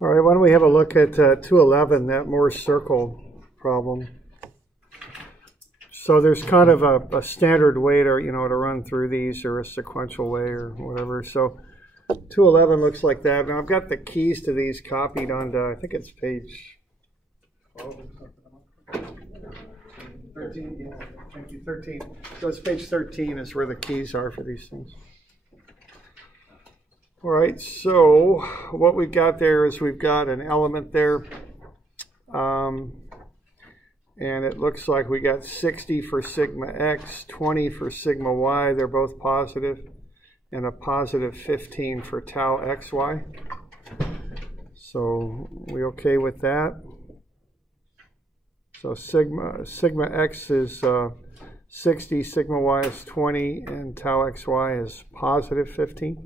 All right, why don't we have a look at 211, that Mohr circle problem. So there's kind of a standard way to, to run through these, or a sequential way or whatever. So 211 looks like that. Now I've got the keys to these copied onto, I think it's page 12 or something. 13, yeah, thank you, 13. So it's page 13 is where the keys are for these things. All right, so what we've got there is we've got an element there. And it looks like we got 60 for sigma x, 20 for sigma y. They're both positive, and a positive 15 for tau xy. So we okay with that? So sigma x is 60, sigma y is 20, and tau xy is positive 15.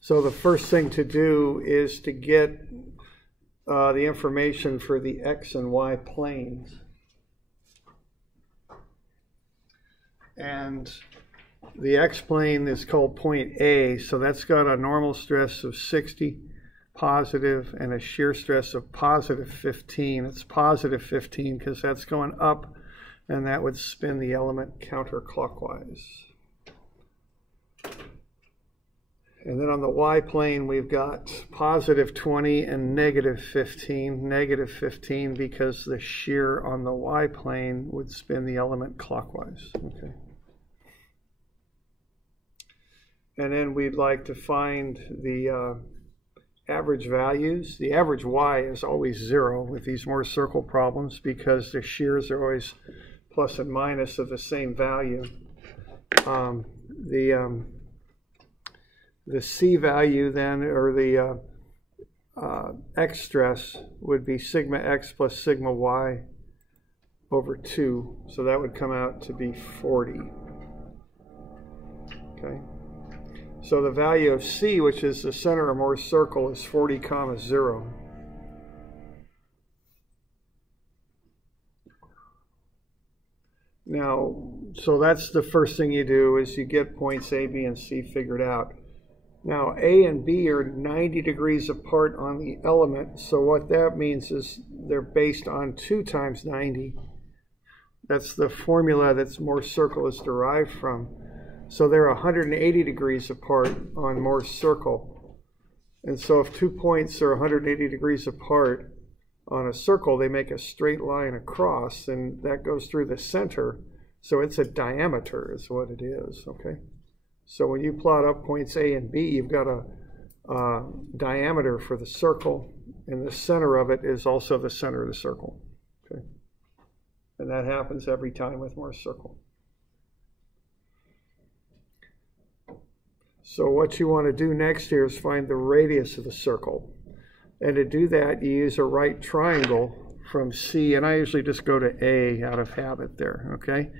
So the first thing to do is to get the information for the x and y planes. And the x plane is called point A, so that's got a normal stress of 60 positive and a shear stress of positive 15. It's positive 15 because that's going up, and that would spin the element counterclockwise. And then on the y-plane, we've got positive 20 and negative 15. Negative 15 because the shear on the y-plane would spin the element clockwise. Okay. And then we'd like to find the average values. The average y is always 0 with these Mohr circle problems because the shears are always plus and minus of the same value. The C value then, or the x stress, would be sigma x plus sigma y over 2. So that would come out to be 40. Okay. So the value of C, which is the center of Mohr's circle, is 40, 0. Now, so that's the first thing you do, is you get points A, B, and C figured out. Now, A and B are 90 degrees apart on the element, so what that means is they're based on 2 times 90. That's the formula that Mohr's circle is derived from. So they're 180 degrees apart on Mohr's circle. And so if 2 points are 180 degrees apart on a circle, they make a straight line across, and that goes through the center. So it's a diameter is what it is, okay? So when you plot up points A and B, you've got a diameter for the circle, and the center of it is also the center of the circle. Okay, and that happens every time with Mohr's circle. So what you want to do next here is find the radius of the circle. And to do that, you use a right triangle from C, and I usually just go to A out of habit there, okay?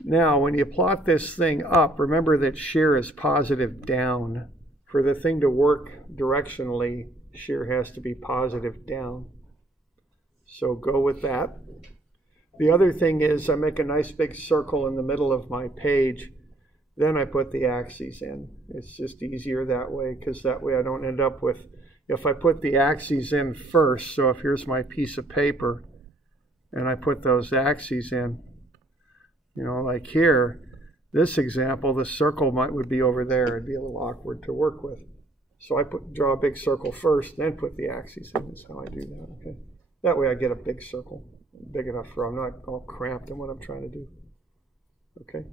Now, when you plot this thing up, remember that shear is positive down. For the thing to work directionally, shear has to be positive down. So go with that. The other thing is I make a nice big circle in the middle of my page. Then I put the axes in. It's just easier that way, because that way I don't end up with, if I put the axes in first, so if here's my piece of paper, and I put those axes in, like here, this example, the circle would be over there. It'd be a little awkward to work with. So I draw a big circle first, then put the axes in. That's how I do that, okay? That way I get a big circle, big enough for I'm not all cramped in what I'm trying to do, okay?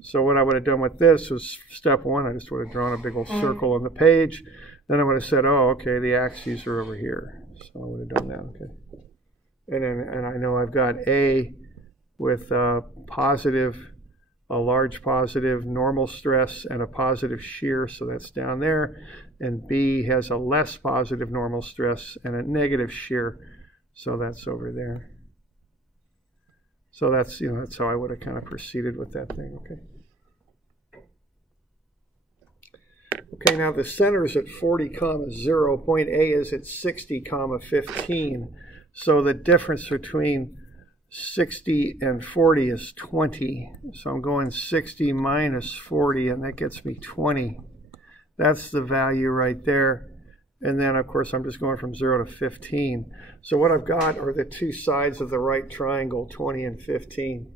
So what I would have done with this was step 1, I just would have drawn a big old circle on the page. Then I would have said, oh, okay, the axes are over here. So I would have done that, okay? And I know I've got A with a large positive normal stress and a positive shear, so that's down there. And B has a less positive normal stress and a negative shear, so that's over there. So that's, that's how I would have kind of proceeded with that thing, okay? Okay, now the center is at 40, 0. Point A is at 60, 15. So the difference between 60 and 40 is 20. So I'm going 60 minus 40, and that gets me 20. That's the value right there. And then, of course, I'm just going from 0 to 15. So what I've got are the two sides of the right triangle, 20 and 15.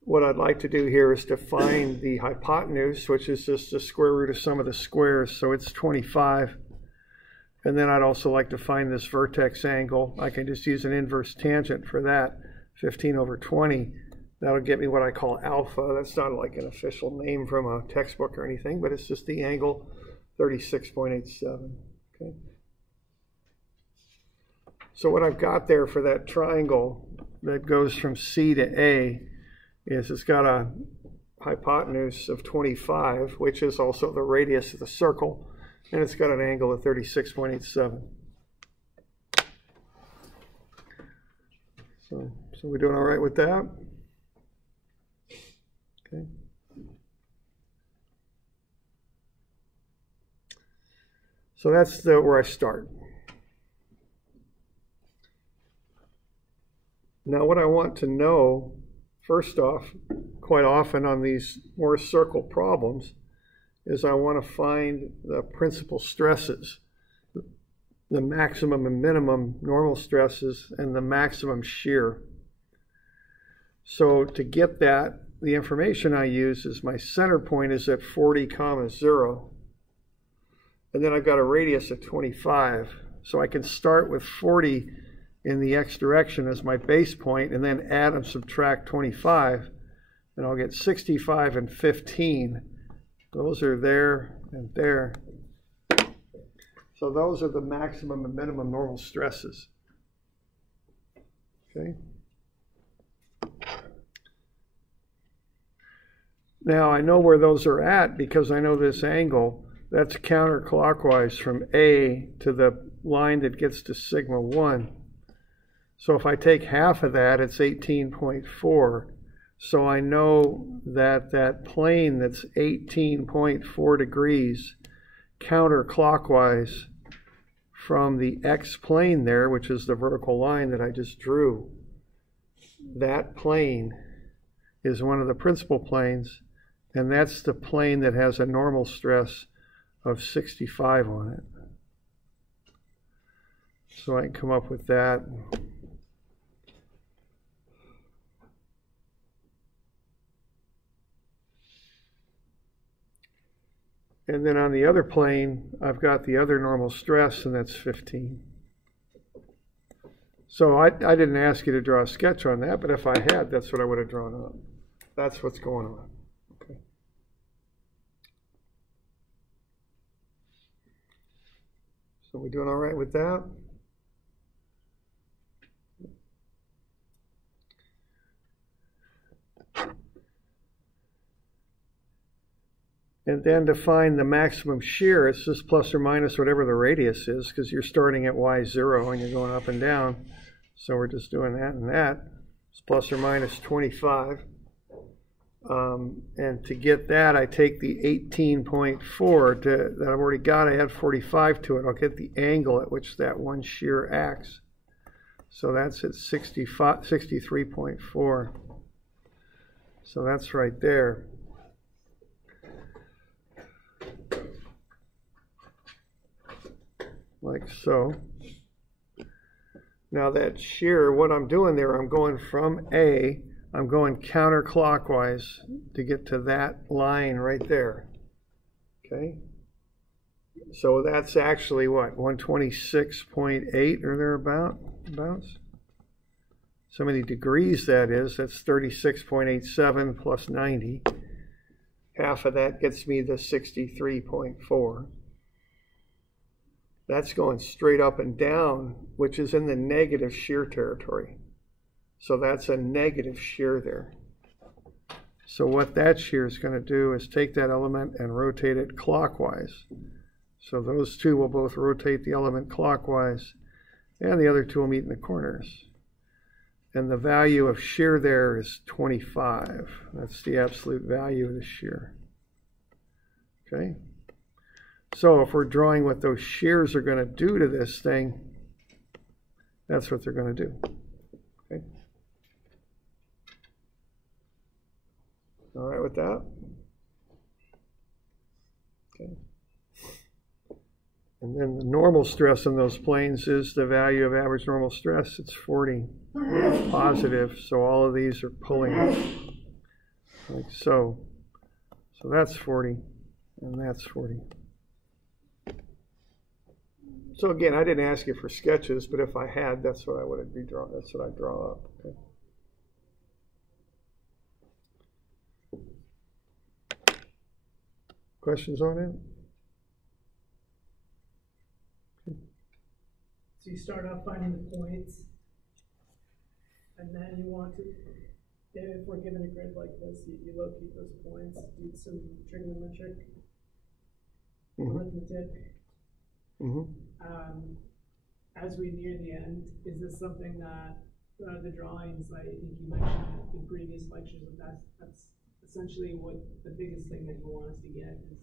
What I'd like to do here is to find the hypotenuse, which is just the square root of sum of the squares, so it's 25. And then I'd also like to find this vertex angle. I can just use an inverse tangent for that, 15 over 20. That'll get me what I call alpha. That's not like an official name from a textbook or anything, but it's just the angle, 36.87. Okay. So what I've got there for that triangle that goes from C to A is it's got a hypotenuse of 25, which is also the radius of the circle, and it's got an angle of 36.87. So we're doing all right with that? Okay. So that's where I start. Now what I want to know, first off, quite often on these Mohr circle problems, is I want to find the principal stresses, the maximum and minimum normal stresses, and the maximum shear. So to get that, the information I use is my center point is at 40, 0. And then I've got a radius of 25. So I can start with 40 in the x direction as my base point, and then add and subtract 25, and I'll get 65 and 15. Those are there and there. So those are the maximum and minimum normal stresses. Okay. Now I know where those are at because I know this angle. That's counterclockwise from A to the line that gets to sigma 1. So if I take half of that, it's 18.4. So I know that that plane that's 18.4 degrees counterclockwise from the x plane there, which is the vertical line that I just drew, that plane is one of the principal planes, and that's the plane that has a normal stress of 65 on it. So I can come up with that. And then on the other plane, I've got the other normal stress, and that's 15. So I didn't ask you to draw a sketch on that, but if I had, that's what I would have drawn up. That's what's going on. Okay. So we doing all right with that? And then to find the maximum shear, it's just plus or minus whatever the radius is, because you're starting at y0 and you're going up and down. So we're just doing that and that. It's plus or minus 25. And to get that, I take the 18.4 that I've already got. I add 45 to it. I'll get the angle at which that one shear acts. So that's at 63.4. So that's right there. Like so. Now that shear, what I'm doing there, I'm going from A, I'm going counterclockwise to get to that line right there. Okay? So that's actually what, 126.8 or thereabouts? So many degrees that is, that's 36.87 plus 90. Half of that gets me the 63.4. That's going straight up and down, which is in the negative shear territory. So that's a negative shear there. So what that shear is going to do is take that element and rotate it clockwise. So those two will both rotate the element clockwise, and the other two will meet in the corners. And the value of shear there is 25. That's the absolute value of the shear. Okay? So if we're drawing what those shears are going to do to this thing, that's what they're going to do. All right with that? Okay. And then the normal stress in those planes is the value of average normal stress. It's 40 positive, so all of these are pulling like so. So that's 40, and that's 40. So again, I didn't ask you for sketches, but if I had, that's what I would be drawing. That's what I draw up. Okay. Questions on it? So you start off finding the points, and then you want to, if we're given a grid like this, you locate those points, do some trigonometric arithmetic. As we near the end, is this something that the drawings, I think you mentioned in previous lectures, that's essentially what the biggest thing that you want us to get is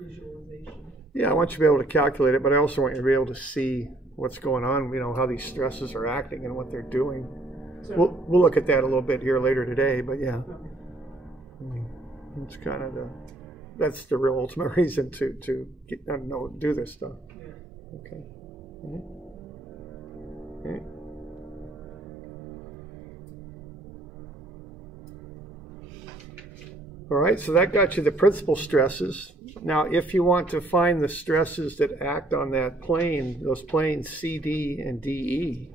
visualization. Yeah, I want you to be able to calculate it, but I also want you to be able to see what's going on, you know, how these stresses are acting and what they're doing. So, we'll look at that a little bit here later today, but yeah. Okay. It's kind of that's the real ultimate reason to do this stuff. Yeah. Okay. Okay. All right, so that got you the principal stresses. Now, if you want to find the stresses that act on that plane, those planes CD and DE,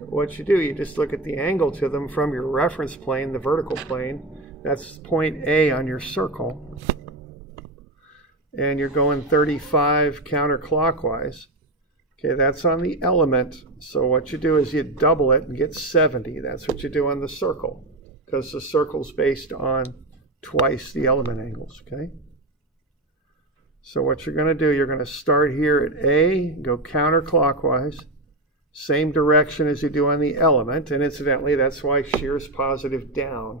what you do, you just look at the angle to them from your reference plane, the vertical plane. That's point A on your circle. And you're going 35 counterclockwise. Okay, that's on the element. So what you do is you double it and get 70. That's what you do on the circle, because the circle's based on twice the element angles, okay? So what you're going to do, you're going to start here at A, go counterclockwise, same direction as you do on the element, and incidentally, that's why shear is positive down,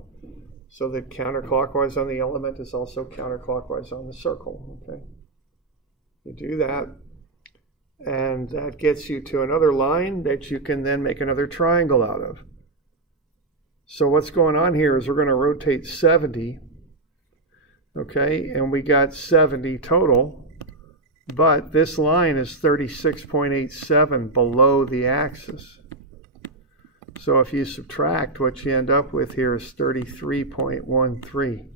so that counterclockwise on the element is also counterclockwise on the circle, okay? You do that, and that gets you to another line that you can then make another triangle out of. So what's going on here is we're going to rotate 70, okay, and we got 70 total, but this line is 36.87 below the axis. So if you subtract, what you end up with here is 33.13.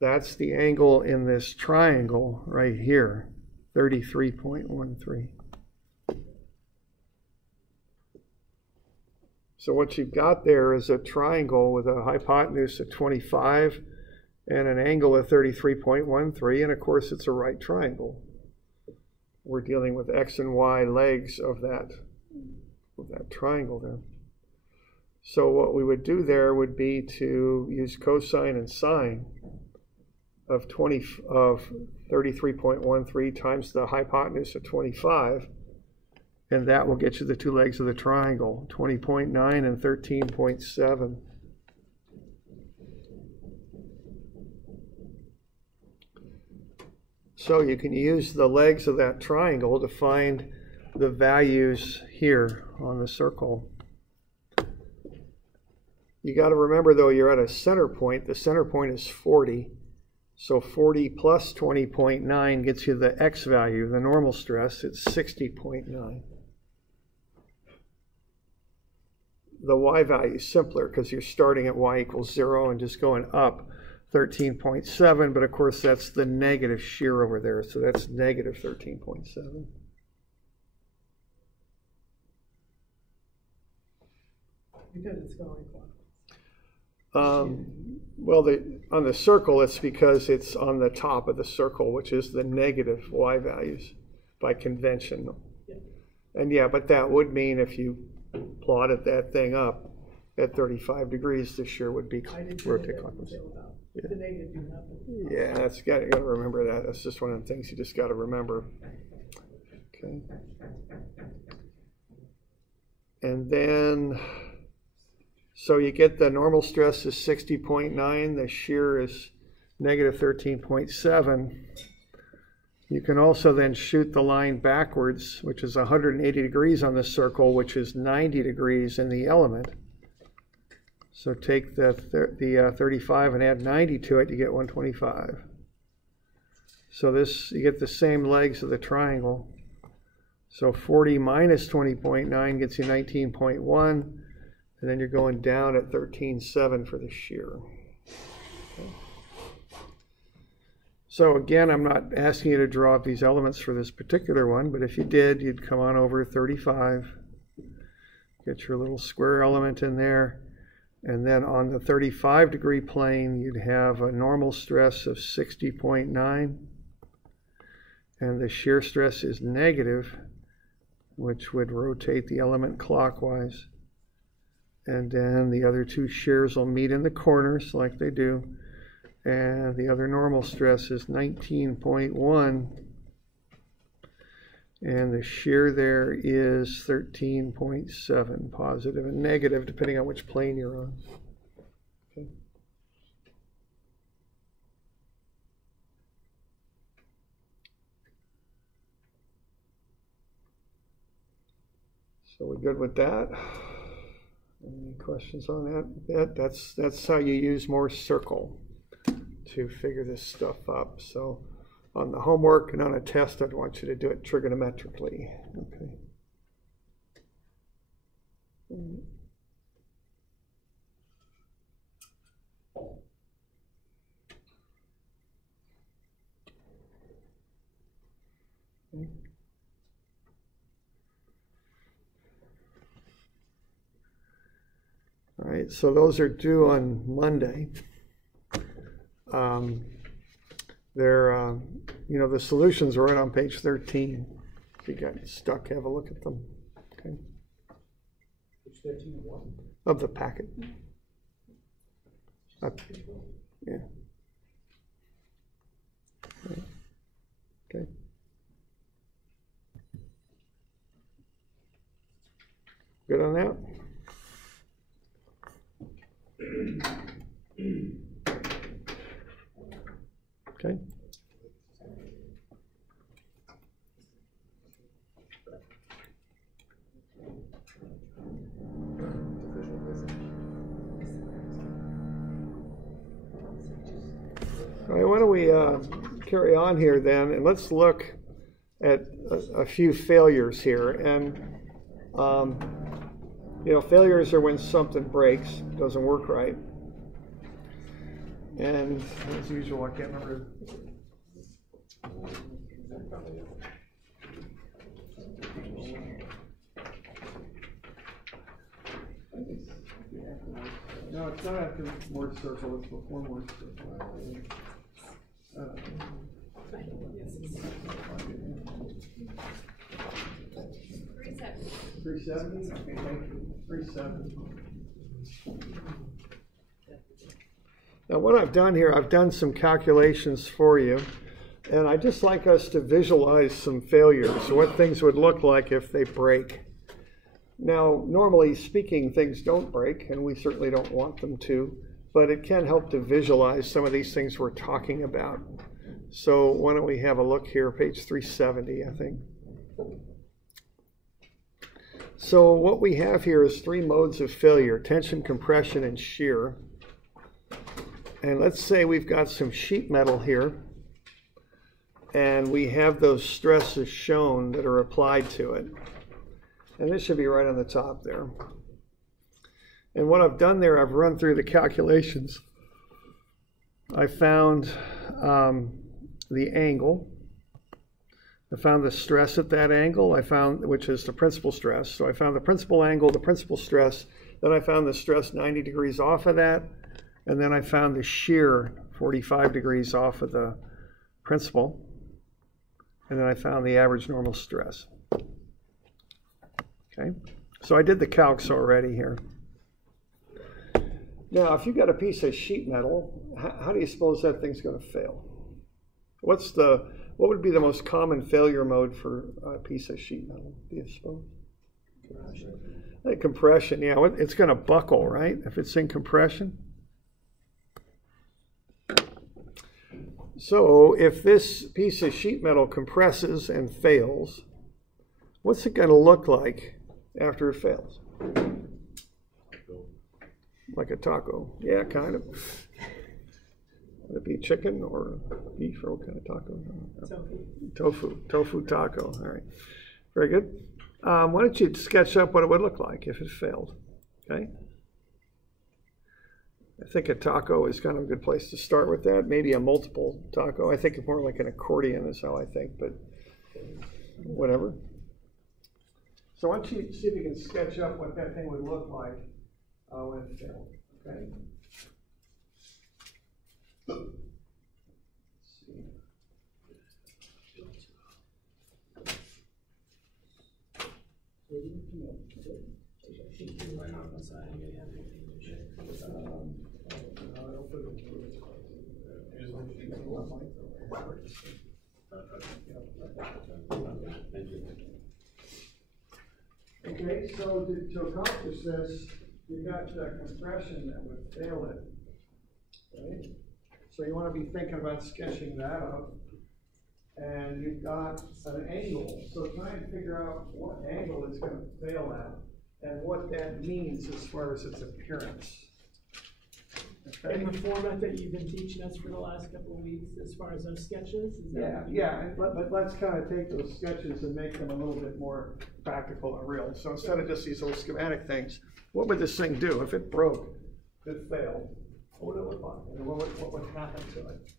That's the angle in this triangle right here, 33.13. So what you've got there is a triangle with a hypotenuse of 25 and an angle of 33.13, and of course it's a right triangle. We're dealing with X and Y legs of that triangle there. So what we would do there would be to use cosine and sine of 33.13 times the hypotenuse of 25, and that will get you the two legs of the triangle, 20.9 and 13.7. So you can use the legs of that triangle to find the values here on the circle. You got to remember, though, you're at a center point. The center point is 40. So 40 plus 20.9 gets you the X value, the normal stress. It's 60.9. The Y value is simpler because you're starting at Y equals 0 and just going up 13.7, but of course that's the negative shear over there, so that's negative 13.7. Because it's going well, on the circle, it's because it's on the top of the circle, which is the negative Y values by convention. Yeah. And yeah, but that would mean if you plotted that thing up at 35 degrees, the shear would be rotate clockwise. Yeah. The negative do nothing. Yeah, that's you got to remember that. That's just one of the things you just got to remember. Okay. And then, so you get the normal stress is 60.9. The shear is negative 13.7. You can also then shoot the line backwards, which is 180 degrees on the circle, which is 90 degrees in the element. So take the 35 and add 90 to it, you get 125. So this, you get the same legs of the triangle. So 40 minus 20.9 gets you 19.1, and then you're going down at 13.7 for the shear. Okay. So again, I'm not asking you to draw up these elements for this particular one, but if you did, you'd come on over 35, get your little square element in there, and then on the 35-degree plane, you'd have a normal stress of 60.9, and the shear stress is negative, which would rotate the element clockwise. And then the other two shears will meet in the corners like they do. And the other normal stress is 19.1. And the shear there is 13.7, positive and negative, depending on which plane you're on. Okay. So we're good with that? Any questions on that? That's how you use Mohr's circle to figure this stuff up. So on the homework and on a test, I'd want you to do it trigonometrically. Okay. Okay. All right, so those are due on Monday. They're, you know, the solutions are right on page 13. If you got stuck, have a look at them. Okay. Page 13 of what? Of the packet. Yeah. Okay. Good on that? Okay. All right, why don't we carry on here then, and let's look at a few failures here. And you know, failures are when something breaks, doesn't work right. And as usual, I can't remember. No, it's not after Mohr's circle, it's before Mohr's circle. 370? Okay, thank you. 370. Now what I've done here, I've done some calculations for you, and I'd just like us to visualize some failures, what things would look like if they break. Now, normally speaking, things don't break, and we certainly don't want them to, but it can help to visualize some of these things we're talking about. So why don't we have a look here, page 370, I think. So what we have here is three modes of failure: tension, compression, and shear. And let's say we've got some sheet metal here, and we have those stresses shown that are applied to it. And this should be right on the top there. And what I've done there, I've run through the calculations. I found the angle. I found the stress at that angle, which is the principal stress. So I found the principal angle, the principal stress. Then I found the stress 90 degrees off of that. And then I found the shear 45 degrees off of the principal. And then I found the average normal stress. Okay, so I did the calcs already here. Now, if you've got a piece of sheet metal, how do you suppose that thing's going to fail? What would be the most common failure mode for a piece of sheet metal, do you suppose? Compression. Compression, yeah, it's going to buckle, right, if it's in compression? So if this piece of sheet metal compresses and fails, what's it going to look like after it fails? Like a taco. Yeah, kind of. Would it be chicken or beef or what kind of taco? Tofu taco. All right. Very good. Why don't you sketch up what it would look like if it failed? Okay. I think a taco is kind of a good place to start with that. Maybe a multiple taco. I think it's more like an accordion is how I think, but whatever. So why don't you see if you can sketch up what that thing would look like when it failed. Okay. Let's see. Okay, so to accomplish this, you've got compression that would fail it. Right? So you want to be thinking about sketching that up. And you've got an angle. So try and figure out what angle it's going to fail at and what that means as far as its appearance. Okay. In the format that you've been teaching us for the last couple of weeks, as far as those sketches? Is that But let's kind of take those sketches and make them a little bit more practical and real. So instead of just these little schematic things, what would this thing do? If it broke, if it failed, what would it look like? And what would happen to it?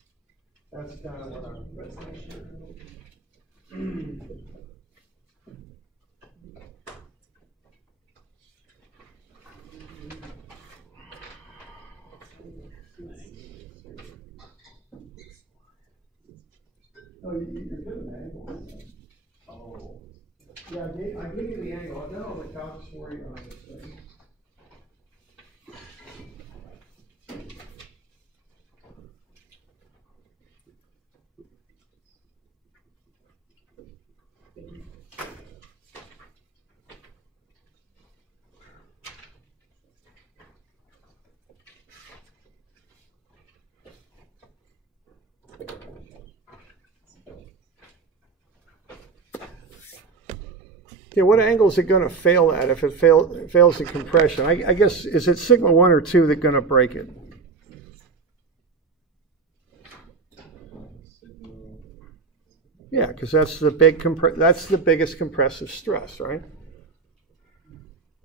That's kind of what I'm Oh, you're given an angle. Oh. Yeah, I gave you the angle. I've done all the calcs for you on this thing. Okay, what angle is it going to fail at if it fails in compression? I guess, is it sigma 1 or 2 that's going to break it? Yeah, because that's the biggest compressive stress, right?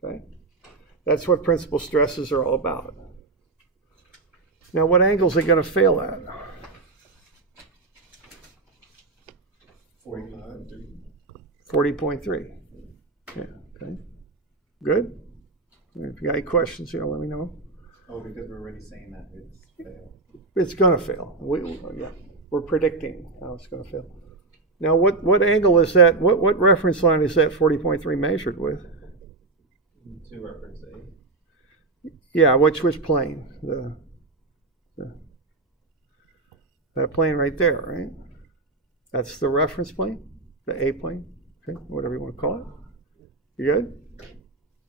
Okay, that's what principal stresses are all about. Now, what angle is it going to fail at? 40.3. Yeah, okay. Good. If you got any questions, let me know. Oh, because we're already saying that it's failed. It's going to fail. We're predicting how it's going to fail. Now, what angle is that? What reference line is that 40.3 measured with? To reference A. Yeah, which plane? That plane right there, right? That's the reference plane, the A plane, okay, whatever you want to call it. You good?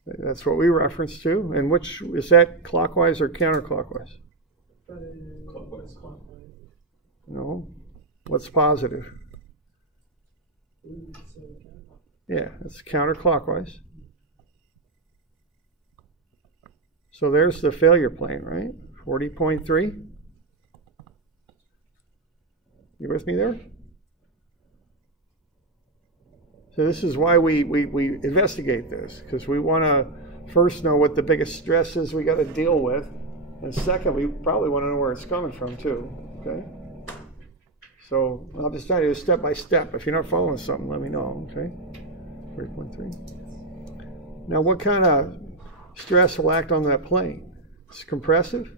That's what we reference to. And which is that, clockwise or counterclockwise? Clockwise. No. What's positive? Yeah, it's counterclockwise. So there's the failure plane, right? 40.3. You with me there? So this is why we investigate this, because we want to first know what the biggest stress is we got to deal with, and second, we probably want to know where it's coming from too. Okay. So I'll just tell you step by step. If you're not following something, let me know. Okay. 3.3. Now, what kind of stress will act on that plane? It's compressive.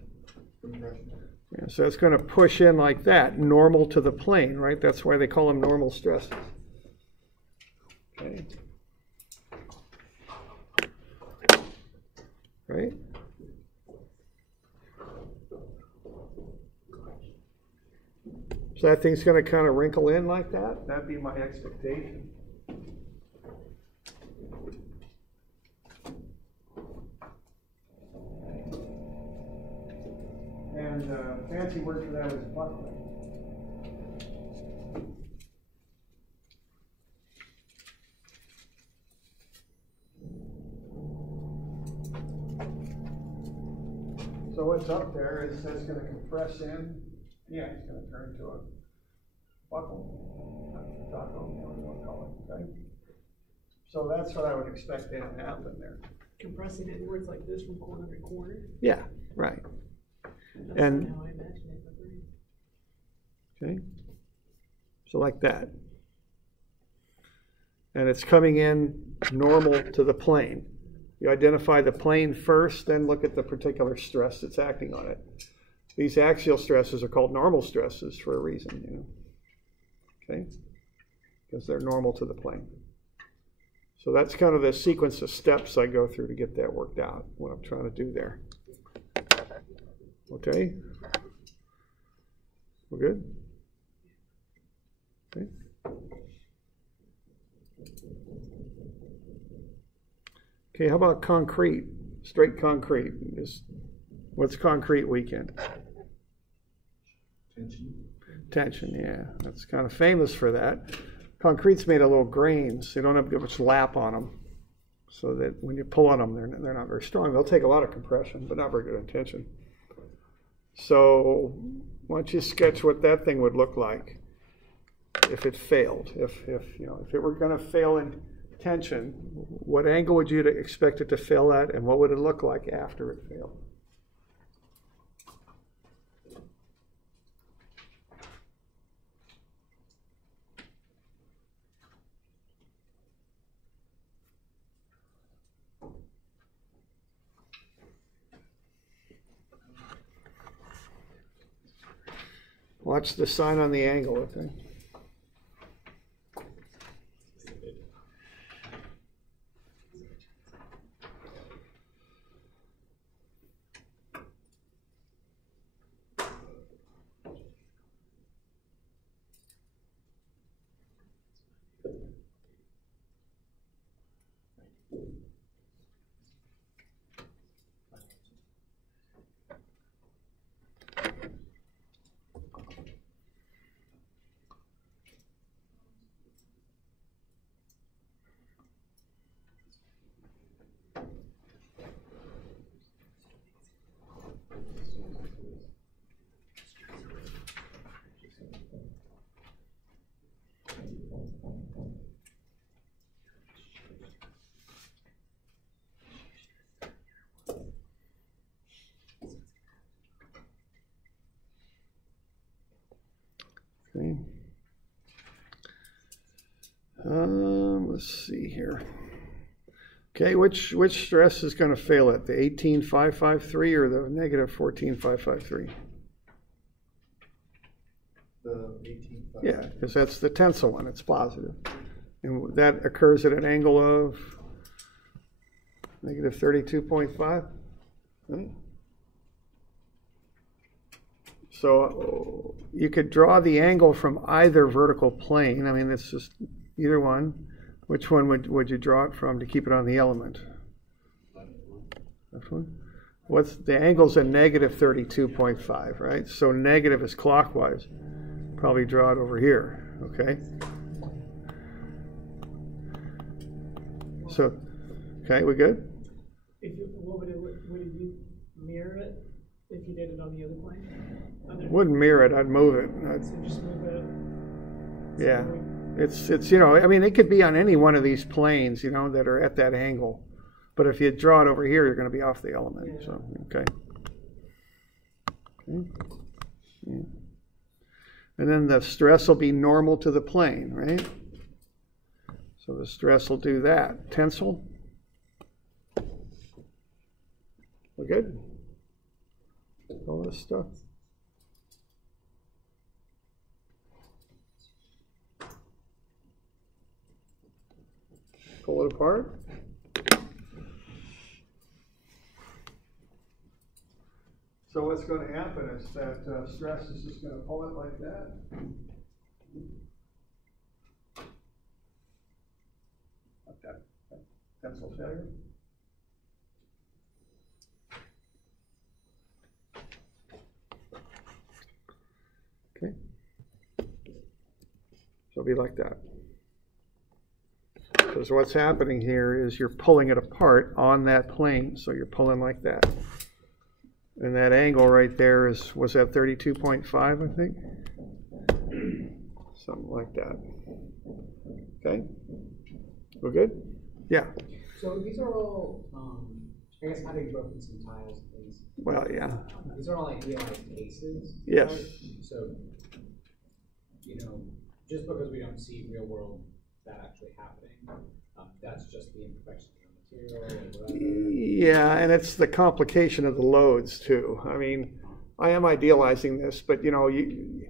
Yeah, so it's going to push in like that, normal to the plane, right? That's why they call them normal stresses. Okay. Right? So that thing's going to kind of wrinkle in like that. That'd be my expectation. And fancy word for that is buckling. So what's up there is that's going to compress in. Yeah, it's going to turn into a buckle. Taco, whatever you want to call it. Okay. So that's what I would expect to have happen there. Compressing inwards like this from corner to corner. Yeah, right. That's And how I imagine it. But okay, so like that. And it's coming in normal to the plane. You identify the plane first, then look at the particular stress that's acting on it. These axial stresses are called normal stresses for a reason, you know. Okay? Because they're normal to the plane. So that's kind of the sequence of steps I go through to get that worked out, what I'm trying to do there. Okay? We're good? Okay. Okay, how about concrete? Straight concrete. What's concrete weekend? Tension, yeah. That's kind of famous for that. Concrete's made of little grains. They don't have much lap on them. So that when you pull on them, they're not very strong. They'll take a lot of compression, but not very good in tension. So why don't you sketch what that thing would look like if it failed? If it were going to fail in tension, what angle would you expect it to fail at, and what would it look like after it failed? Watch the sign on the angle, okay? Okay. Let's see here. Okay, which stress is going to fail at, the 18,553 or the negative 14,553? The 18,553. Yeah, because that's the tensile one. It's positive. And that occurs at an angle of negative 32.5. Right? So you could draw the angle from either vertical plane. I mean, it's just either one. Which one would you draw it from to keep it on the element? Left one? What's the angle's a negative 32.5, right? So negative is clockwise. Probably draw it over here, okay? So, okay, we good? would you mirror it if you did it on the other plane? Wouldn't mirror it. I'd move it. So just move it. Yeah. It's I mean, it could be on any one of these planes, that are at that angle. But if you draw it over here, you're going to be off the element. Yeah. So, okay. Yeah. And then the stress will be normal to the plane, right? So the stress will do that. Tensile. We're good? All this stuff. Pull it apart. So what's going to happen is that stress is just going to pull it like that. Like that. Tensile failure. Okay. So it'll be like that. Because what's happening here is you're pulling it apart on that plane. So you're pulling like that. And that angle right there was that 32.5, I think? Something like that. Okay? We're good? Yeah. So these are all, I guess, having broken some tiles and things. Well, yeah. These are all like realized cases. Yes. Right? So, just because we don't see real world that actually happening, that's just the imperfection of the material or whatever. Yeah, and it's the complication of the loads too. I mean, I am idealizing this, but you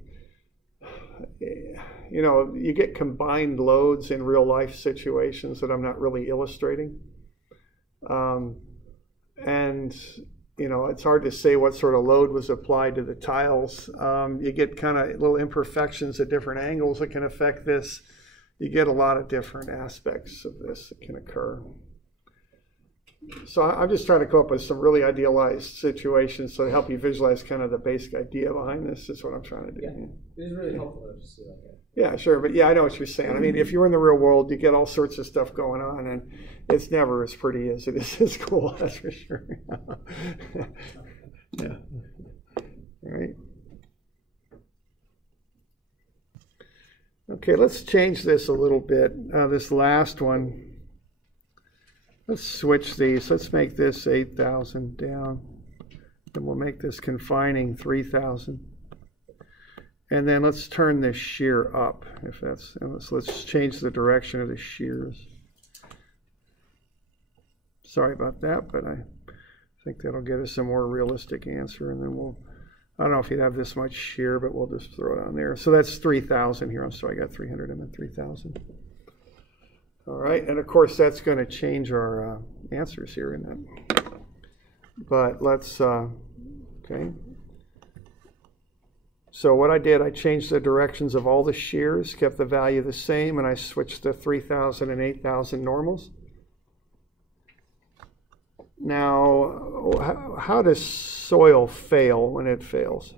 get combined loads in real life situations that I'm not really illustrating. And it's hard to say what sort of load was applied to the tiles. You get kind of little imperfections at different angles that can affect this. You get a lot of different aspects of this that can occur. So I'm just trying to come up with some really idealized situations to help you visualize kind of the basic idea behind this. Is what I'm trying to do. Yeah, it is really helpful to see like that. Yeah, sure. But yeah, I know what you're saying. I mean, if you're in the real world, you get all sorts of stuff going on, and it's never as pretty as it is in school, that's for sure. Yeah. All right. Okay, let's change this a little bit. This last one. Let's switch these. Let's make this 8,000 down. And we'll make this confining 3,000. And then let's turn this shear up. Let's change the direction of the shears. Sorry about that, but I think that'll get us a more realistic answer. And then I don't know if you'd have this much shear, but we'll just throw it on there. So that's 3,000 here. I'm sorry, I got 300. I meant 3,000. All right, and of course that's going to change our answers here, isn't it? But let's, okay. So what I did, I changed the directions of all the shears, kept the value the same, and I switched to 3,000 and 8,000 normals. Now, how does soil fail when it fails?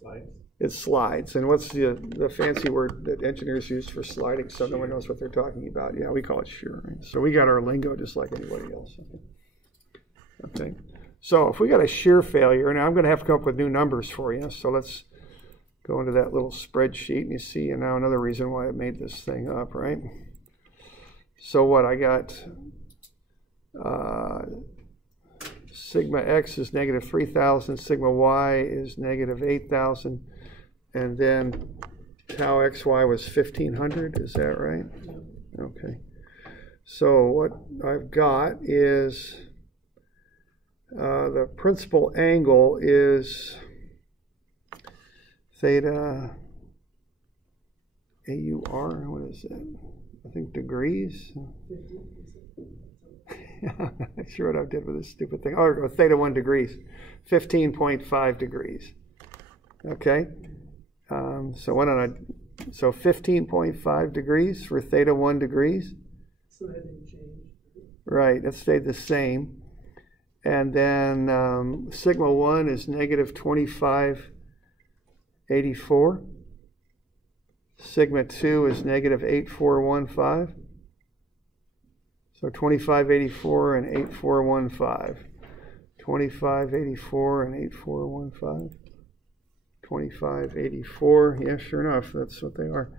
Slides. It slides. And what's the fancy word that engineers use for sliding so no one knows what they're talking about? Yeah, we call it shear. Right? So we got our lingo just like anybody else. Okay. So if we got a shear failure, now I'm going to have to come up with new numbers for you. So let's go into that little spreadsheet, and you see now another reason why I made this thing up, right? So what I got, sigma x is negative 3,000, sigma y is negative 8,000, and then tau xy was 1,500, is that right? Okay. So what I've got is the principal angle is theta AUR, what is that? I think degrees. I'm not sure what I did with this stupid thing. Oh, theta 1 degrees, 15.5 degrees. Okay. So 15.5 degrees for theta 1 degrees. So that didn't change. Right, that stayed the same. And then sigma 1 is negative 2584. Sigma 2 is negative 8415. So 2584 and 8415. 2584 and 8415. 2584, yeah, sure enough, that's what they are.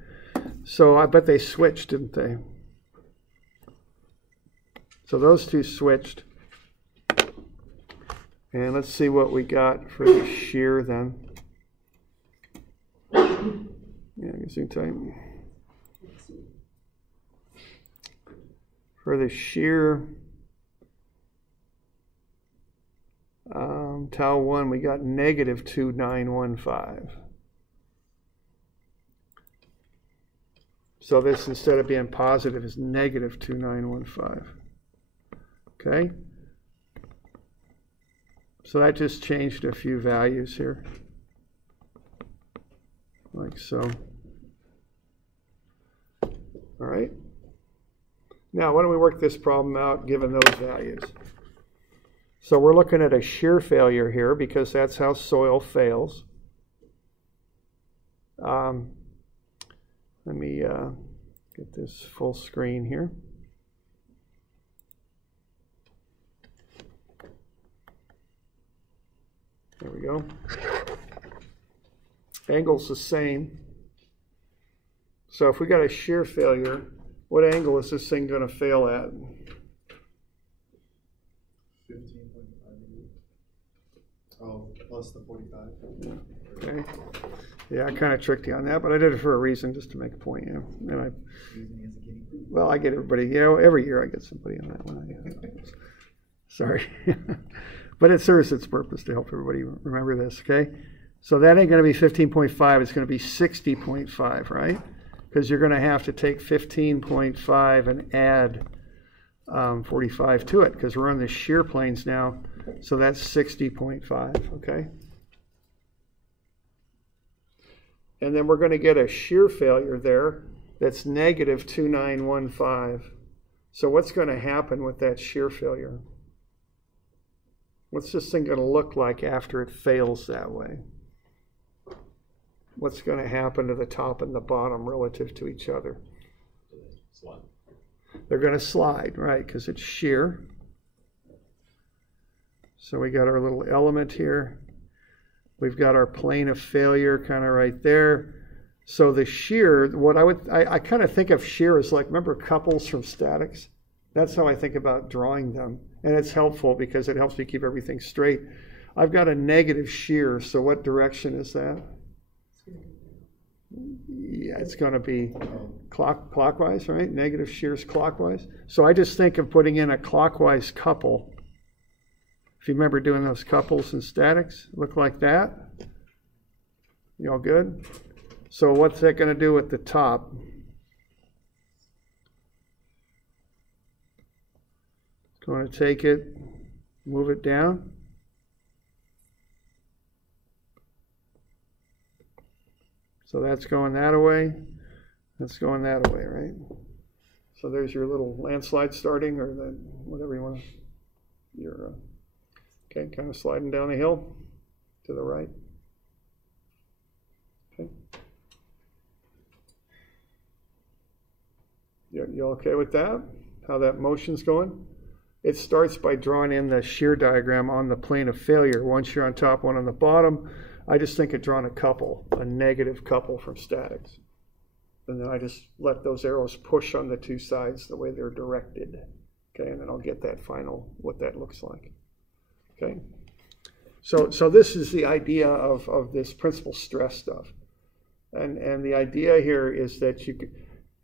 So I bet they switched, didn't they? So those two switched. And let's see what we got for the shear then. Yeah, I guess you can tell you. For the shear, tau 1, we got negative 2915. So this, instead of being positive, is negative 2915. Okay? So that just changed a few values here, like so. All right. Now, why don't we work this problem out given those values? So we're looking at a shear failure here because that's how soil fails. Let me get this full screen here. There we go. Angle's the same. So if we got a shear failure, what angle is this thing going to fail at? 15.5. Oh, plus the 45. Okay. Yeah, I kind of tricked you on that, but I did it for a reason, just to make a point. And Using it as a guinea pig. well, I get everybody. Every year I get somebody on that one. Sorry, but it serves its purpose to help everybody remember this. Okay, so that ain't going to be 15.5. It's going to be 60.5, right? Because you're going to have to take 15.5 and add 45 to it, because we're on the shear planes now. So that's 60.5. Okay. And then we're going to get a shear failure there that's negative 2915. So what's going to happen with that shear failure? What's this thing going to look like after it fails that way? What's going to happen to the top and the bottom relative to each other? Slide. They're going to slide, right, because it's shear. So we got our little element here. We've got our plane of failure kind of right there. So the shear, I kind of think of shear as like, remember couples from statics? That's how I think about drawing them. And it's helpful because it helps me keep everything straight. I've got a negative shear, so what direction is that? Yeah, it's going to be clockwise, right? Negative shear is clockwise. So I just think of putting in a clockwise couple. If you remember doing those couples in statics, look like that. You all good? So what's that going to do at the top? It's going to take it, move it down. So that's going that way. That's going that way, right? So there's your little landslide starting, or the whatever you want. Okay, kind of sliding down the hill to the right. Okay. You okay with that? How that motion's going? It starts by drawing in the shear diagram on the plane of failure. One shear on top, one on the bottom. I just think of drawing a couple, a negative couple from statics. And then I just let those arrows push on the two sides the way they're directed. Okay, and then I'll get that final, what that looks like. Okay, so this is the idea of this principal stress stuff. And the idea here is that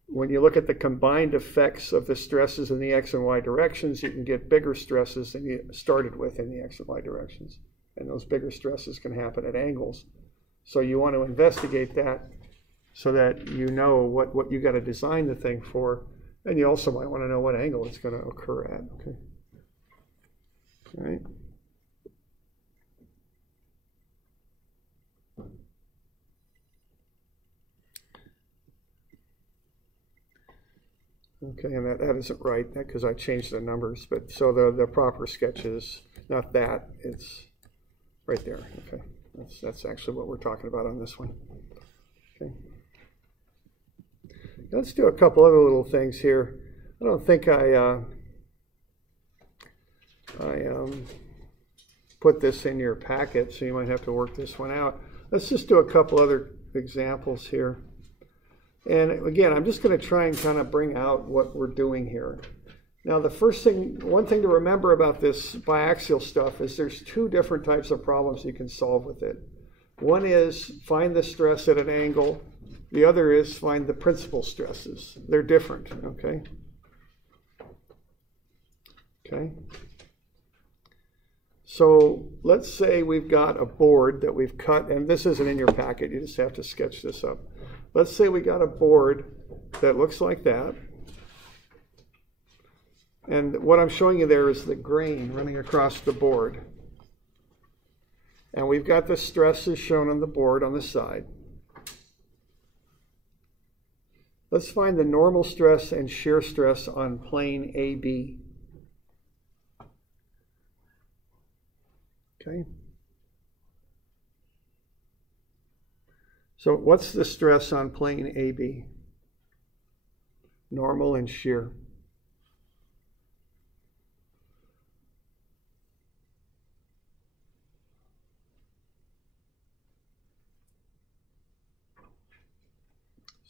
when you look at the combined effects of the stresses in the x and y directions, you can get bigger stresses than you started with in the x and y directions. And those bigger stresses can happen at angles. So you want to investigate that so that you know what you got to design the thing for. And you also might want to know what angle it's going to occur at. Okay. All right. Okay, and that isn't right because I changed the numbers, but so the proper sketch is not that, it's right there. Okay, that's actually what we're talking about on this one. Okay, let's do a couple other little things here. I don't think I put this in your packet, so you might have to work this one out. Let's just do a couple other examples here. And again, I'm just going to try and kind of bring out what we're doing here. Now, one thing to remember about this biaxial stuff is there's two different types of problems you can solve with it. One is find the stress at an angle. The other is find the principal stresses. They're different, okay? Okay. So let's say we've got a board that we've cut, and this isn't in your packet, you just have to sketch this up. Let's say we got a board that looks like that. And what I'm showing you there is the grain running across the board. And we've got the stresses shown on the board on the side. Let's find the normal stress and shear stress on plane AB. Okay. So what's the stress on plane AB? Normal and shear.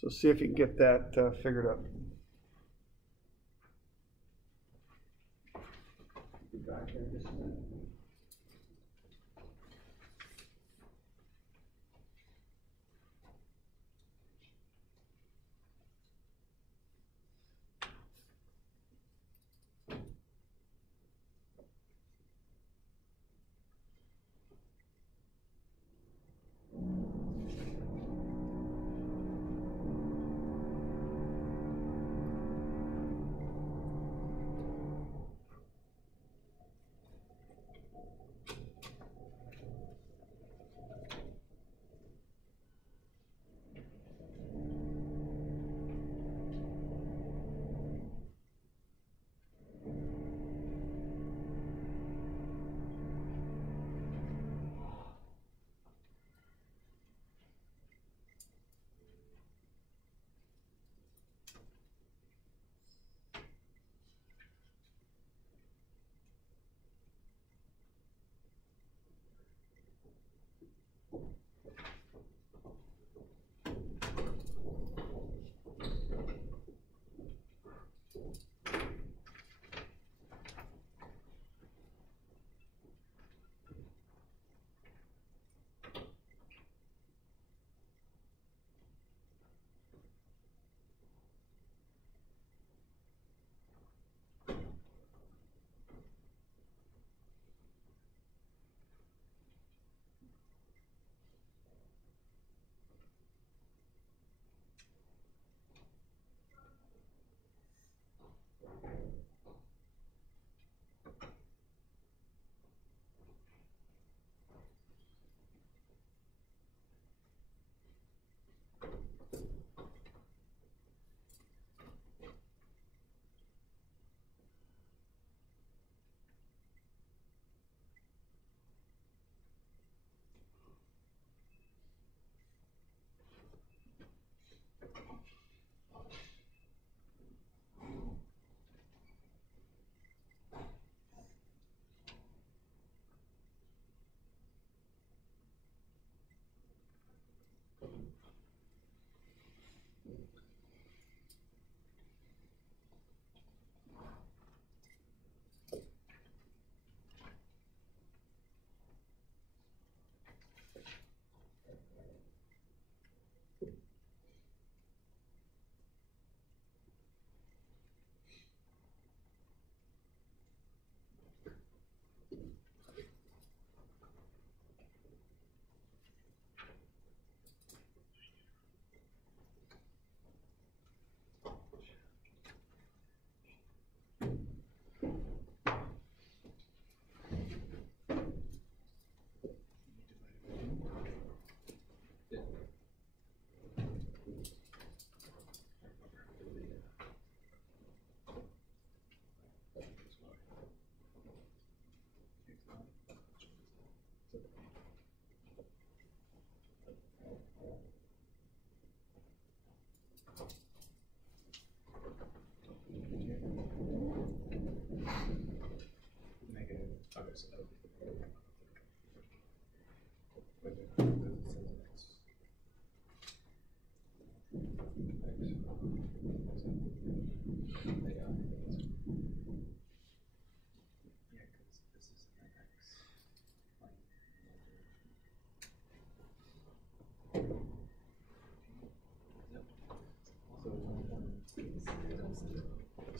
So see if you can get that figured up. Be back here in just a minute.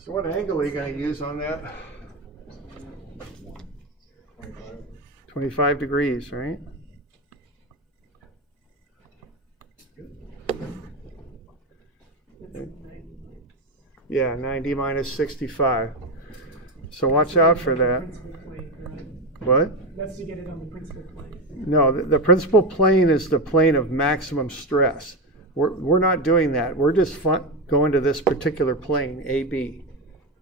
So what angle are you going to use on that? 25 degrees, right? Yeah, 90 minus 65. So watch out for that. What? That's to get it on the principal plane. No, the principal plane is the plane of maximum stress. We're not doing that. We're just going to this particular plane, AB.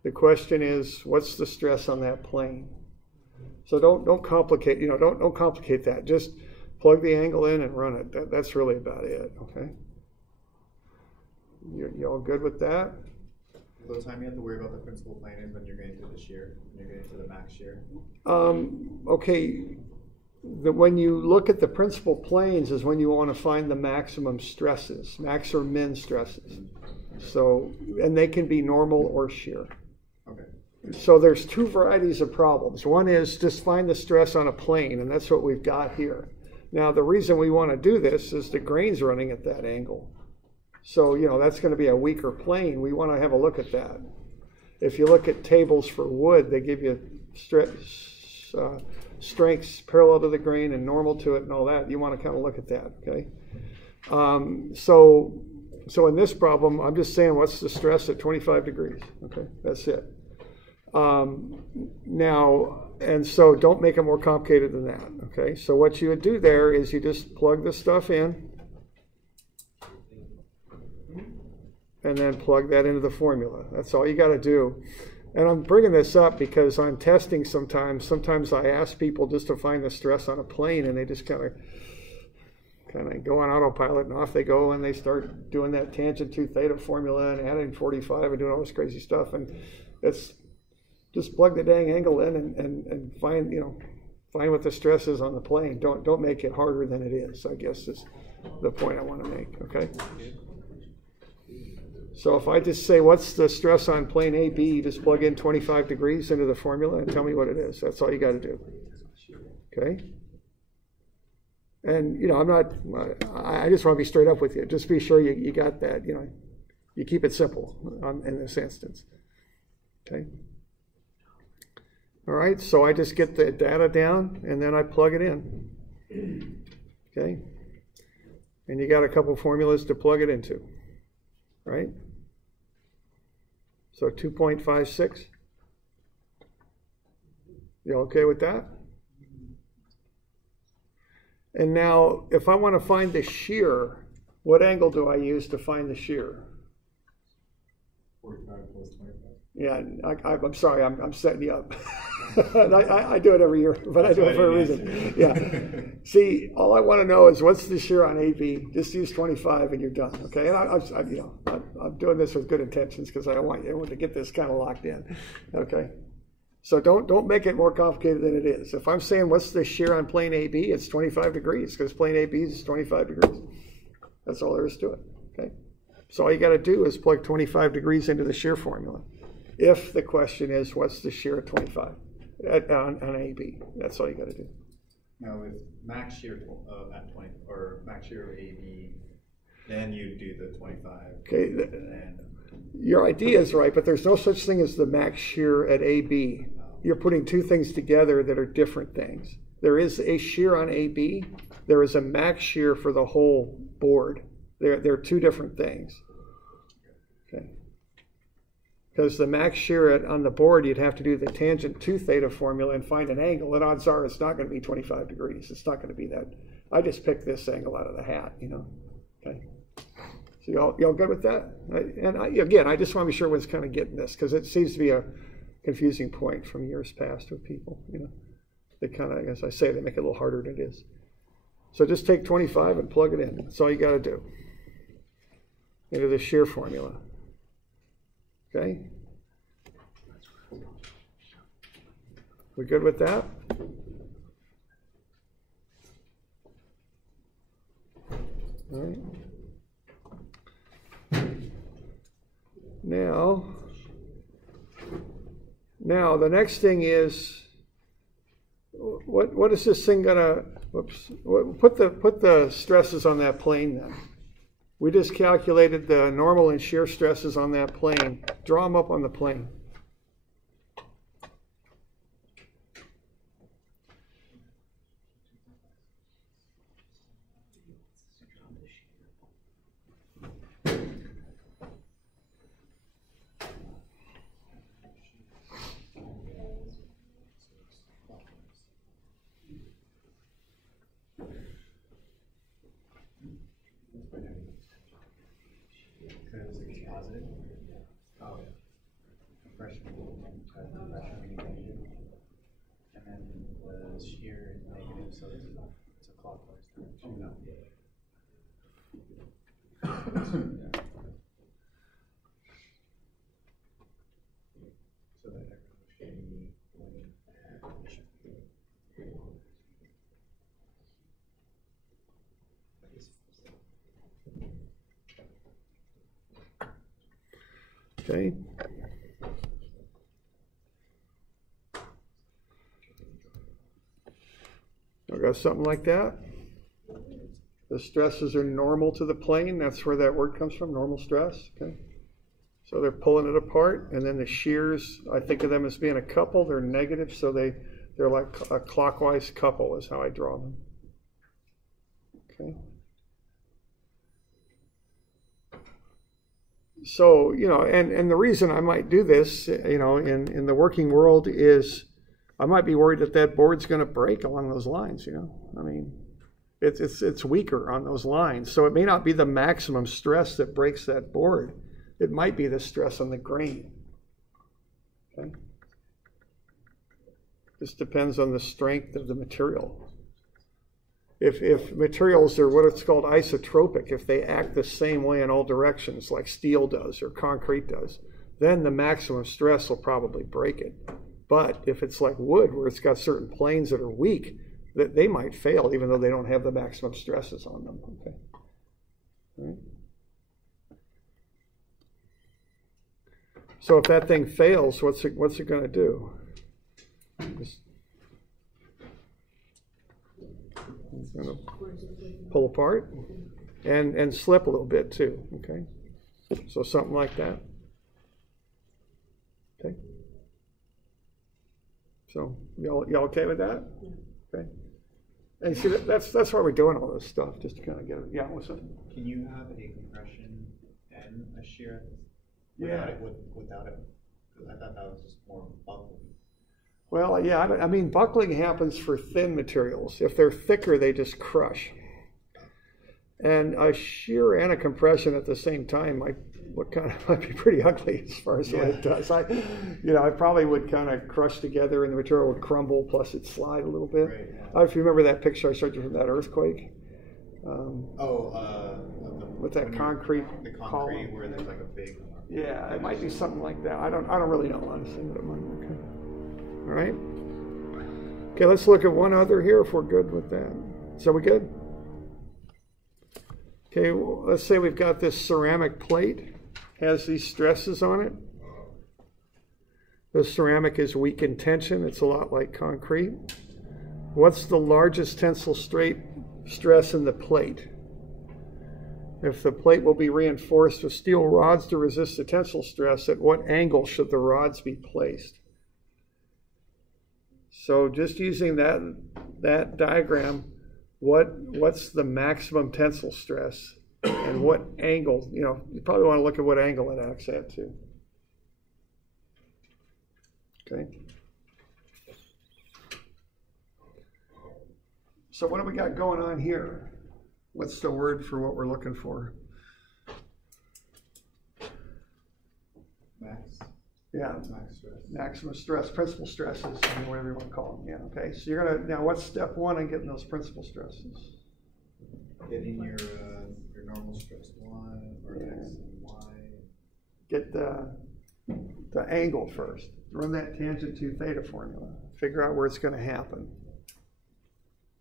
The question is, what's the stress on that plane? So don't complicate. Don't complicate that. Just plug the angle in and run it. That's really about it. Okay. You all good with that? The time you have to worry about the principal plane is when you're getting to the shear, when you're getting to the max shear. Okay. when you look at the principal planes is when you want to find the maximum stresses, max or min stresses. So, and they can be normal or shear. Okay. So there's two varieties of problems. One is just find the stress on a plane, and that's what we've got here. Now, the reason we want to do this is the grain's running at that angle. So, that's going to be a weaker plane. We want to have a look at that. If you look at tables for wood, they give you strengths parallel to the grain and normal to it and all that. You want to kind of look at that, okay? So in this problem, I'm just saying what's the stress at 25 degrees, okay? That's it. Now, and so don't make it more complicated than that, okay? So what you would do there is you just plug the stuff in and then plug that into the formula. That's all you got to do. And I'm bringing this up because on testing sometimes I ask people just to find the stress on a plane, and they just kind of go on autopilot, and off they go, and they start doing that tangent 2 theta formula and adding 45 and doing all this crazy stuff. And it's just plug the dang angle in and find what the stress is on the plane. Don't make it harder than it is, I guess is the point I want to make, okay? So if I just say, what's the stress on plane AB, you just plug in 25 degrees into the formula and tell me what it is. That's all you got to do. Okay? And, I just want to be straight up with you. Just be sure you got that, you keep it simple in this instance. Okay? All right, so I just get the data down and then I plug it in. Okay? And you got a couple formulas to plug it into. Right? So 2.56. You okay with that? And now, if I want to find the shear, what angle do I use to find the shear? 45 plus 25. Yeah, I'm sorry, I'm setting you up. I do it every year, but I do it for a reason. Yeah. See, all I want to know is what's the shear on AB. Just use 25 and you're done. Okay. And I'm doing this with good intentions because I want everyone to get this kind of locked in. Okay. So don't make it more complicated than it is. If I'm saying what's the shear on plane AB, it's 25 degrees because plane AB is 25 degrees. That's all there is to it. Okay. So all you got to do is plug 25 degrees into the shear formula. If the question is, what's the shear at 25 on AB? That's all you got to do. Now with max shear at 20 or max shear of AB, then you do the 25. Okay. Your idea is right, but there's no such thing as the max shear at AB. You're putting two things together that are different things. There is a shear on AB. There is a max shear for the whole board. They're two different things. Okay. Because the max shear on the board, you'd have to do the tangent 2 theta formula and find an angle. And odds are it's not going to be 25 degrees. It's not going to be that. I just picked this angle out of the hat, Okay. So y'all good with that? Again, I just want to be sure everyone's kind of getting this because it seems to be a confusing point from years past with people. They kind of, as I say, they make it a little harder than it is. So just take 25 and plug it in. That's all you got to do into the shear formula. Okay? We good with that? All right. Now the next thing is, what is this thing gonna? Whoops! Put the stresses on that plane then. We just calculated the normal and shear stresses on that plane. Draw them up on the plane. Okay. I've got something like that. The stresses are normal to the plane. That's where that word comes from, normal stress. Okay. So they're pulling it apart, and then the shears, I think of them as being a couple. They're negative, so they're like a clockwise couple is how I draw them. Okay. So, and the reason I might do this, in the working world is I might be worried that board's going to break along those lines, I mean, it's weaker on those lines. So it may not be the maximum stress that breaks that board. It might be the stress on the grain. Okay? This depends on the strength of the material. If materials are what it's called isotropic, if they act the same way in all directions, like steel does or concrete does, then the maximum stress will probably break it. But if it's like wood, where it's got certain planes that are weak, that they might fail even though they don't have the maximum stresses on them. Okay. All right. So if that thing fails, what's it going to do? It's going to pull apart and slip a little bit too. Okay, so something like that. Okay. So y'all okay with that? Okay. And see that's why we're doing all this stuff, just to kind of get it. Yeah. What's up? Can you have a compression and a shear? Yeah. Without it, because I thought that was just more buckling. Well, yeah, I mean, buckling happens for thin materials. If they're thicker, they just crush. And a shear and a compression at the same time might be pretty ugly as far as what it does. I probably would kind of crush together and the material would crumble, plus it'd slide a little bit. Right, yeah. I don't know if you remember that picture I showed you from that earthquake. With that concrete column. where there's like a big. Yeah, it might be something like that. I don't really know, honestly, what it might be. Okay. All right. Okay, let's look at one other here if we're good with that. So we good? Okay, well, let's say we've got this ceramic plate, has these stresses on it. The ceramic is weak in tension. It's a lot like concrete. What's the largest tensile stress in the plate? If the plate will be reinforced with steel rods to resist the tensile stress, at what angle should the rods be placed? So just using that diagram, what's the maximum tensile stress and what angle? You probably want to look at what angle it acts at too. Okay. So what do we got going on here? What's the word for what we're looking for? Max. Yeah. Max stress. Maximum stress, principal stresses, whatever you want to call them. Yeah. Okay. So you're now what's step one in getting those principal stresses? Getting your normal stress line or X and Y. Get the angle first. Run that tangent to theta formula. Figure out where it's going to happen.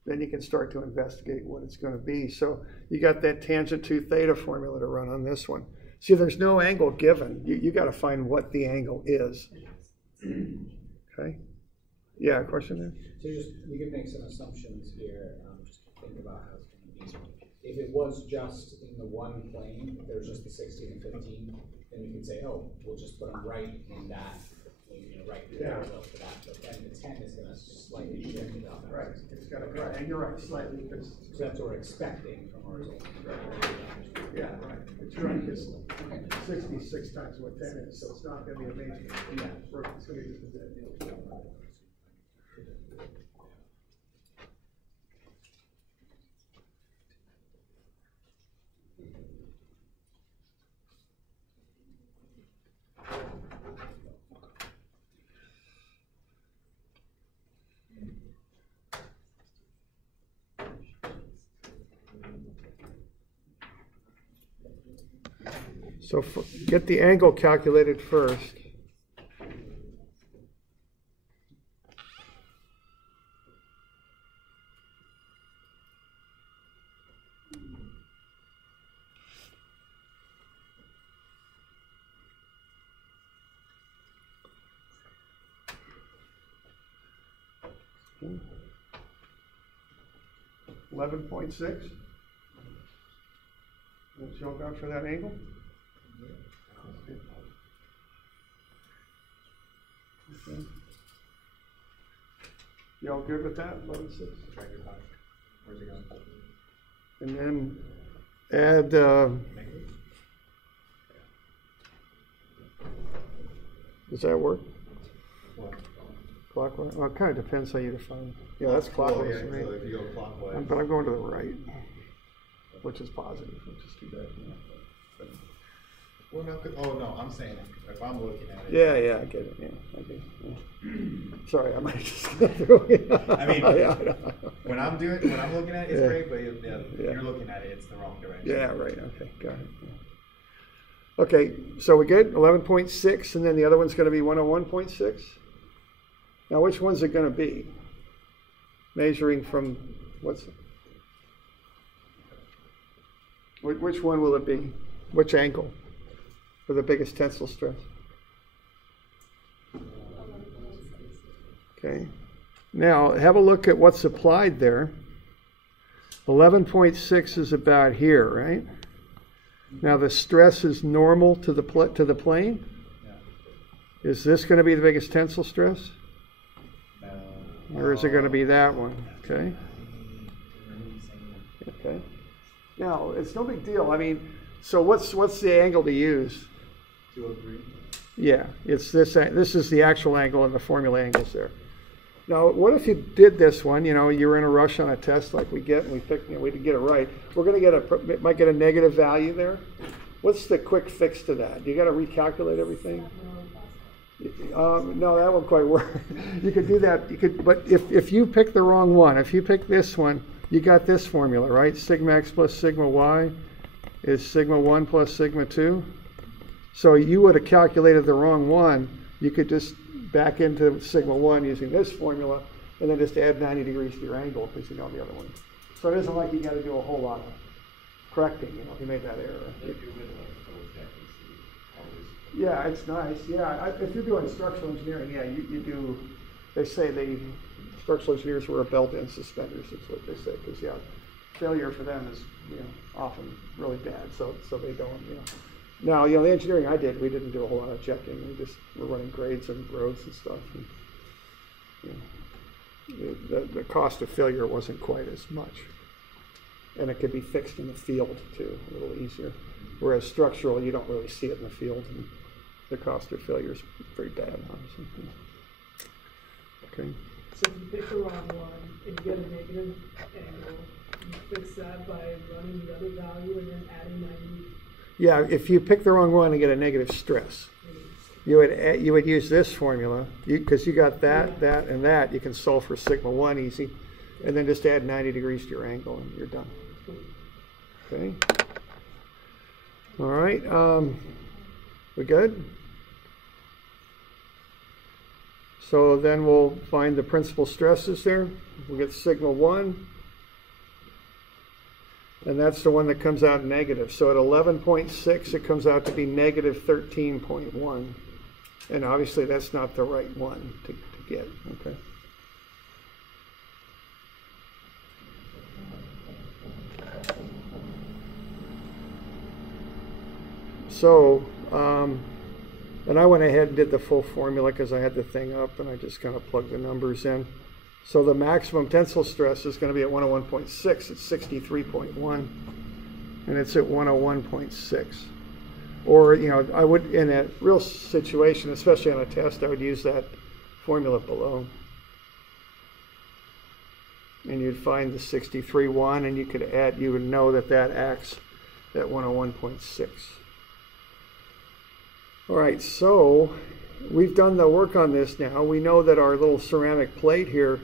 Then you can start to investigate what it's going to be. So you got that tangent to theta formula to run on this one. See, there's no angle given. You got to find what the angle is. Okay. Yeah, question there? So we could make some assumptions here, just to think about how it's going to be. If it was just in the one plane, if there was just the 16 and 15, then we could say, oh, we'll just put them right in that, right parallel to that. But then the 10 is going to slightly shift it up. Right. It's got to be right. And you're right, slightly. So that's what we're expecting from our result. Yeah, right. It's right. It's 66 times what 10 is, so it's not going to be a major. Yeah. It's going to be just a bit. So get the angle calculated first. 11.6. What y'all got for that angle? Okay. Y'all good with that? 11.6. Where's it going? And then add. Does that work? What? Clockwise? Well, it kind of depends how you define it. Yeah, that's clockwise yeah, for me. so if you go clockwise. But I'm going to the right, which is positive, which is too bad. Well, no, no, I'm saying if I'm looking at it. Yeah, I get it. Yeah, I get it. Yeah. Sorry, I might just go through it. I mean, yeah, when I'm looking at it, it's great, but you're looking at it, it's the wrong direction. Yeah, right. Okay, got it. Yeah. Okay, so we good? 11.6, and then the other one's going to be 101.6. Now, which one's it going to be? Measuring from what's? Which one will it be? Which angle for the biggest tensile stress? Okay. Now, have a look at what's applied there. 11.6 is about here, right? Now, the stress is normal to the plane. Is this going to be the biggest tensile stress? Or is it going to be that one? Okay. Okay. Now, it's no big deal. I mean, so what's the angle to use? 203. Yeah, it's this. This is the actual angle, and the formula angle's there. Now, what if you did this one? You know, you're in a rush on a test like we get, and we pick. We didn't get it right. We're going to might get a negative value there. What's the quick fix to that? You got to recalculate everything. No, that won't quite work. You could do that. You could, but if you pick the wrong one, if you pick this one, you got this formula, right? Sigma x plus sigma y is sigma 1 plus sigma 2. So you would have calculated the wrong one. You could just back into sigma 1 using this formula, and then just add 90 degrees to your angle because you know the other one. So it isn't like you got to do a whole lot of correcting. You know, if you made that error. Yeah, it's nice. Yeah, if you're doing structural engineering, yeah, you do. They say structural engineers wear a belt and suspenders. That's what they say. Because yeah, failure for them is often really bad. So they don't. Now the engineering I did, we didn't do a whole lot of checking. We just were running grades and roads and stuff. And, the cost of failure wasn't quite as much, and it could be fixed in the field too, a little easier. Whereas structural, you don't really see it in the field, and the cost of failure is very bad, obviously. Okay. So if you pick the wrong one and you get a negative angle, you fix that by running the other value and then adding 90. Yeah, if you pick the wrong one and get a negative stress, you would use this formula because you got that, that, and that. You can solve for sigma 1 easy, and then just add 90 degrees to your angle, and you're done. Okay. All right, we good? So then we'll find the principal stresses there. We'll get sigma 1, and that's the one that comes out negative. So at 11.6, it comes out to be negative 13.1, and obviously that's not the right one to get, okay? So, and I went ahead and did the full formula because I had the thing up and I just kind of plugged the numbers in. So the maximum tensile stress is going to be at 101.6, it's 63.1, and it's at 101.6. Or, I would, in a real situation, especially on a test, I would use that formula below. And you'd find the 63.1, and you would know that acts at 101.6. All right, so we've done the work on this now. We know that our little ceramic plate here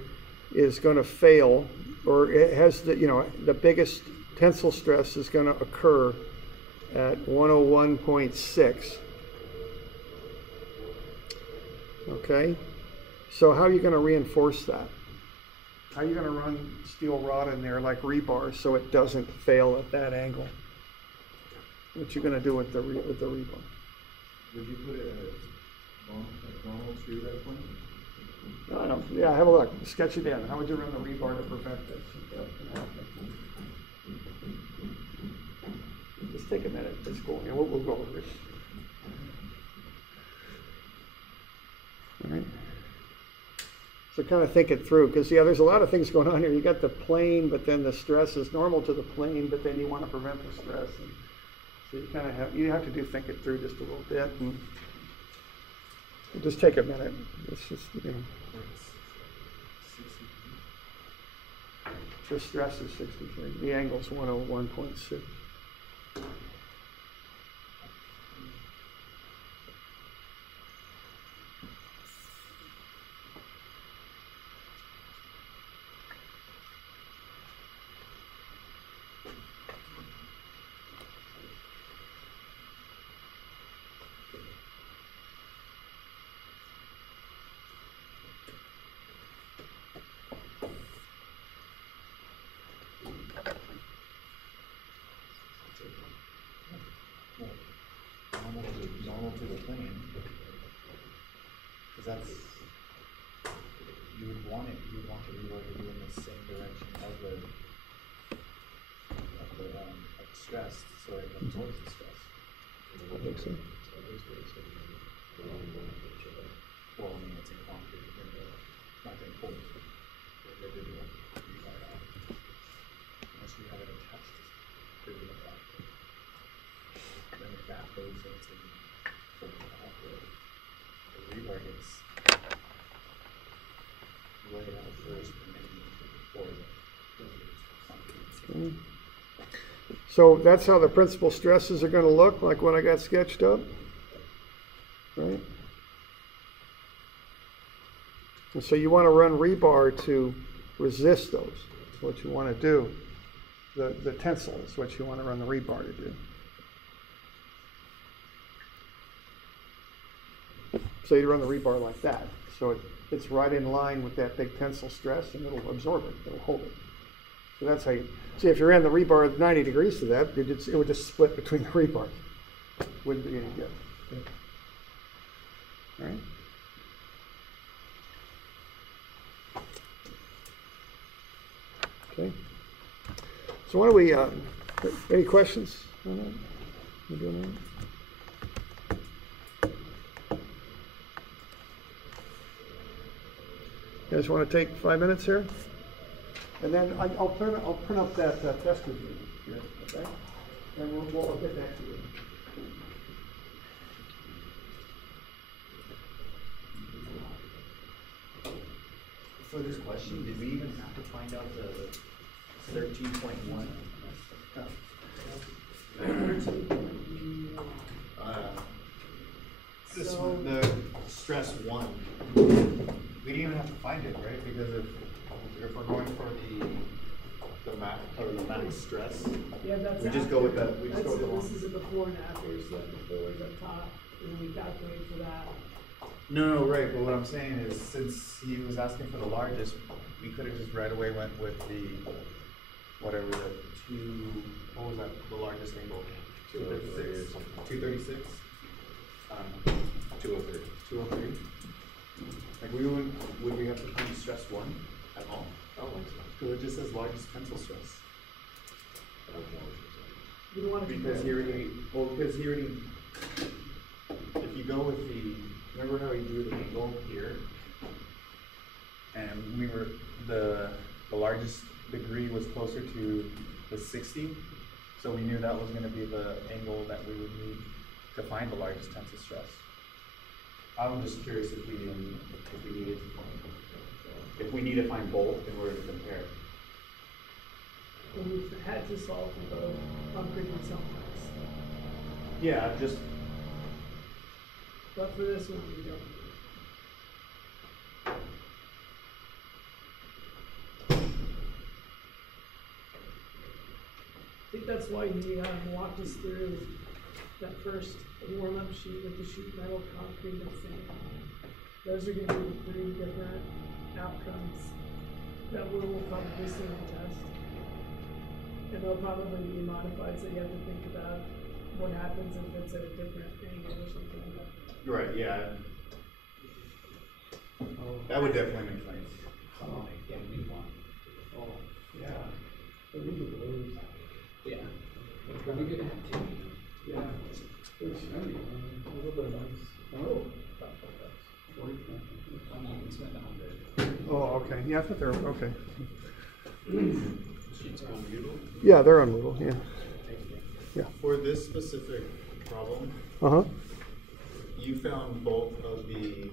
is going to fail, or it has the biggest tensile stress is going to occur at 101.6. Okay, so how are you going to reinforce that? How are you going to run steel rod in there like rebar so it doesn't fail at that angle? What you going to do with the rebar? Would you put it at normal to that point? I don't, yeah, have a look, sketch it in. How would you run the rebar to prevent this? Just take a minute, it's cool, and we'll go over it. All right. So kind of think it through, because yeah, there's a lot of things going on here. You got the plane, but then the stress is normal to the plane, but then you want to prevent the stress. And so you kind of have to think it through just a little bit, and just take a minute. It's just, you know. The stress is 63. The angle's 101.6. Normal to the plane, because that's, you would want the rebar to be in the same direction of the stress, so it absorbs the stress. I think so. Well, I mean, it's in concrete, not in cold. Unless you have it attached to the back. Then if that goes into the rebar gets laid out first and then before the So that's how the principal stresses are going to look, like what I got sketched up, right? And so you want to run rebar to resist those. That's what you want to do. The tensile is what you want to run the rebar to do. So you run the rebar like that. So it's right in line with that big tensile stress, and it'll absorb it. It'll hold it. So that's how you see. If you ran the rebar at 90 degrees to that, it would just split between the rebars. Wouldn't be any good. All right. Okay. So why don't we? Any questions on that? You doing that? You guys want to take 5 minutes here? And then I'll print up that test review here, okay? And we'll get back to you. For this question, did we even have to find out the 13.1? This one, the stress 1. We didn't even have to find it, right? Because if we're going for the max or the max stress, Yeah, that's we just go with that. We just go with the This is a before and after, so like before is up top, and then we calculate for that. No, right. But what I'm saying is, since he was asking for the largest, we could have just right away went with the whatever the what was that? The largest angle? 236 or something. 236. 203. 203. Like would we have to find stress 1 at all? I don't think so. Because it just says largest tensile stress. You don't want to Because he already, if you go with remember how he drew the angle here? And the largest degree was closer to the 60. So we knew that was going to be the angle that we would need to find the largest tensile stress. I'm just curious if we needed to find, if we need to find both in order to compare. And we've had to solve for both concrete and self-max. Yeah, just. But for this one, we don't. I think that's why he walked us through that first warm-up sheet with the sheet metal, concrete, and sand. Those are going to be the 3 different outcomes that we'll probably see in the test. And they'll probably be modified, so you have to think about what happens if it's at a different angle or something like that. Right, yeah. Oh, That would definitely make sense. Oh, yeah, we need one. Oh, yeah. So these are blues. Yeah. It'd be good to have two. Yeah. It's heavy. A little bit nice. Oh. You can spend 100. Oh, okay. Yeah, I thought they were, okay. Sheets are on Moodle. Yeah, they're on Moodle, yeah. Yeah. For this specific problem, Uh-huh. you found both of the